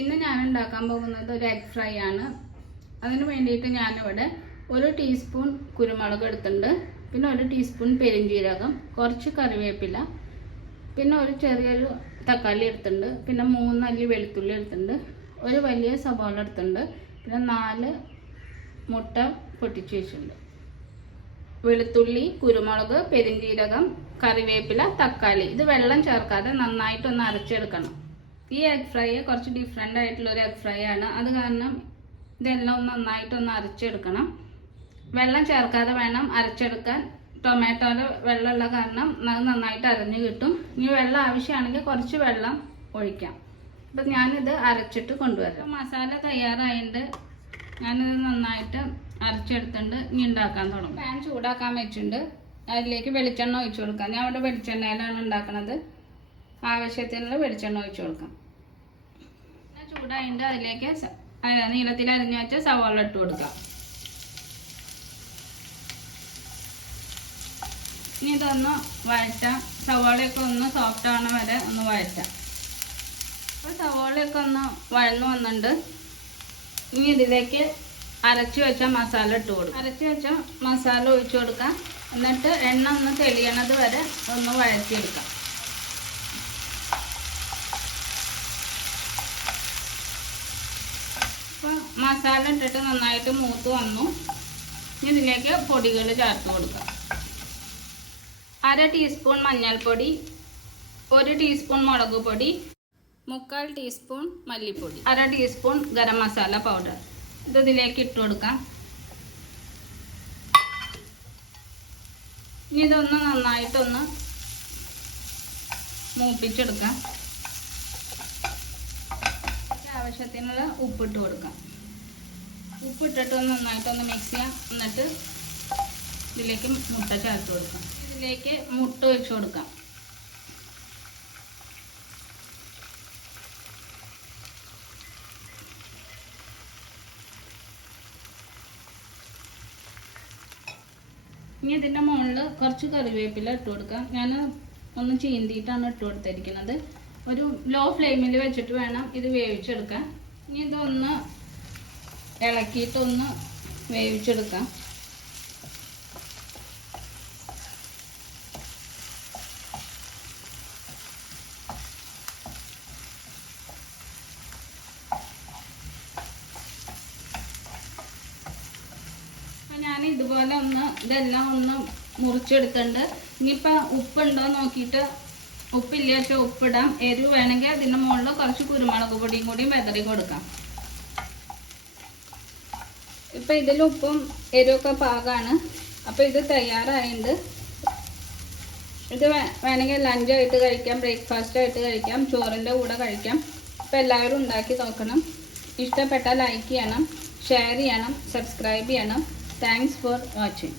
ഇന്ന് ഞാൻ ഉണ്ടാക്കാൻ പോകുന്നത് ഒരു എഗ് ഫ്രൈ ആണ്. അതിന് വേണ്ടിയിട്ട് ഞാനിവിടെ 1 ടീസ്പൂൺ കുരുമുളക് എടുത്തിട്ടുണ്ട്, പിന്നെ 1 ടീസ്പൂൺ പെരിഞ്ജീരകം, കുറച്ച് കറിവേപ്പില, പിന്നെ ഒരു ചെറിയൊരു തക്കാളി എടുത്തിട്ടുണ്ട്, പിന്നെ 3 അല്ലി വെളുത്തുള്ളി എടുത്തിട്ടുണ്ട്, ഒരു വലിയ സവാള എടുത്തിട്ടുണ്ട്, പിന്നെ 4 മുട്ട പൊട്ടിച്ച് വെച്ചിട്ടുണ്ട്. വെളുത്തുള്ളി, കുരുമുളക്, പെരിഞ്ജീരകം, കറിവേപ്പില, തക്കാളി ഇത് വെള്ളം ചേർക്കാതെ നന്നായിട്ടൊന്ന് അരച്ചെടുക്കണം. ഈ എഗ് ഫ്രൈ കുറച്ച് ഡിഫറെൻ്റ് ആയിട്ടുള്ളൊരു എഗ് ഫ്രൈ ആണ്. അത് കാരണം ഇതെല്ലാം ഒന്ന് നന്നായിട്ടൊന്ന് അരച്ചെടുക്കണം. വെള്ളം ചേർക്കാതെ വേണം അരച്ചെടുക്കാൻ. ടൊമാറ്റോയുടെ വെള്ളമുള്ള കാരണം അത് നന്നായിട്ട് അരഞ്ഞ് കിട്ടും. ഇനി വെള്ളം ആവശ്യമാണെങ്കിൽ കുറച്ച് വെള്ളം ഒഴിക്കാം. അപ്പം ഞാനിത് അരച്ചിട്ട് കൊണ്ടുവരാം. മസാല തയ്യാറായിട്ട് ഞാനിത് നന്നായിട്ട് അരച്ചെടുത്തിട്ടുണ്ട്. ഇനി ഉണ്ടാക്കാൻ തുടങ്ങും. പാൻ ചൂടാക്കാൻ വെച്ചിട്ടുണ്ട്. അതിലേക്ക് വെളിച്ചെണ്ണ ഒഴിച്ചു കൊടുക്കാം. ഞാൻ ഇവിടെ വെളിച്ചെണ്ണയിലാണ് ഉണ്ടാക്കുന്നത്. ആവശ്യത്തിനുള്ള വെളിച്ചെണ്ണ ഒഴിച്ചു കൊടുക്കാം. ചൂടായിട്ട് അതിലേക്ക് നീളത്തിൽ അരിഞ്ഞു വെച്ച സവാള ഇട്ട് കൊടുക്കാം. ഇനി ഇതൊന്ന് വഴറ്റാം. സവാളയൊക്കെ ഒന്ന് സോഫ്റ്റ് ആവണ വരെ ഒന്ന് വഴറ്റാം. അപ്പോൾ സവാളയൊക്കെ ഒന്ന് വഴന്നു വന്നിട്ടുണ്ട്. ഇനി ഇതിലേക്ക് അരച്ചു വെച്ച മസാല ഇട്ട് കൊടുക്കാം. അരച്ചു വെച്ച മസാല ഒഴിച്ചു കൊടുക്കാം. എന്നിട്ട് എണ്ണ ഒന്ന് തെളിയണത് വരെ ഒന്ന് വഴറ്റിയെടുക്കാം. അപ്പോൾ മസാല ഇട്ടിട്ട് നന്നായിട്ട് മൂത്ത് വന്നു. ഇനി ഇതിലേക്ക് പൊടികൾ ചേർത്ത് കൊടുക്കാം. 1/2 ടീസ്പൂൺ മഞ്ഞൾപ്പൊടി, 1 ടീസ്പൂൺ മുളക് പൊടി, 3/4 ടീസ്പൂൺ മല്ലിപ്പൊടി, 1/2 ടീസ്പൂൺ ഗരം മസാല പൗഡർ ഇതിലേക്ക് ഇട്ട് കൊടുക്കാം. ഇനി ഇതൊന്ന് നന്നായിട്ടൊന്ന് മൂപ്പിച്ചെടുക്കാം. ആവശ്യത്തിനുള്ള ഉപ്പിട്ട് കൊടുക്കാം. ഉപ്പിട്ടിട്ട് നന്നായിട്ടൊന്ന് മിക്സ് ചെയ്യാം. എന്നിട്ട് ഇതിലേക്ക് മുട്ട ചേർത്ത് കൊടുക്കാം. ഇതിലേക്ക് മുട്ട ഒഴിച്ച് കൊടുക്കാം. ഇനി ഇതിൻ്റെ മുകളിൽ കുറച്ച് കറിവേപ്പില ഇട്ട് കൊടുക്കാം. ഞാൻ ഒന്ന് ചീന്തിയിട്ടാണ് ഇട്ട് കൊടുത്തിരിക്കുന്നത്. ഒരു ലോ ഫ്ലെയിമിൽ വെച്ചിട്ട് വേണം ഇത് വേവിച്ചെടുക്കാൻ. ഇനി ഇതൊന്ന് ഇളക്കിയിട്ടൊന്ന് വേവിച്ചെടുക്കാം. ഞാൻ ഇതുപോലെ ഇതെല്ലാം ഒന്ന് മുറിച്ചെടുത്തിട്ടുണ്ട്. ഇനിയിപ്പോൾ ഉപ്പുണ്ടോ നോക്കിയിട്ട്, ഉപ്പില്ല വെച്ചാൽ ഉപ്പിടാം. എരിവ് വേണമെങ്കിൽ അതിൻ്റെ മുകളിൽ കുറച്ച് കുരുമുളക് പൊടിയും കൂടി വെതറി കൊടുക്കാം. ഇപ്പം ഇതിൽ ഉപ്പും എരിവൊക്കെ പാകമാണ്. അപ്പോൾ ഇത് തയ്യാറായിട്ടുണ്ട്. ഇത് വേണമെങ്കിൽ ലഞ്ചായിട്ട് കഴിക്കാം, ബ്രേക്ക്ഫാസ്റ്റ് ആയിട്ട് കഴിക്കാം, ചോറിൻ്റെ കൂടെ കഴിക്കാം. അപ്പോൾ എല്ലാവരും ഉണ്ടാക്കി നോക്കണം. ഇഷ്ടപ്പെട്ടാൽ ലൈക്ക് ചെയ്യണം, ഷെയർ ചെയ്യണം, സബ്സ്ക്രൈബ് ചെയ്യണം. Thanks for watching.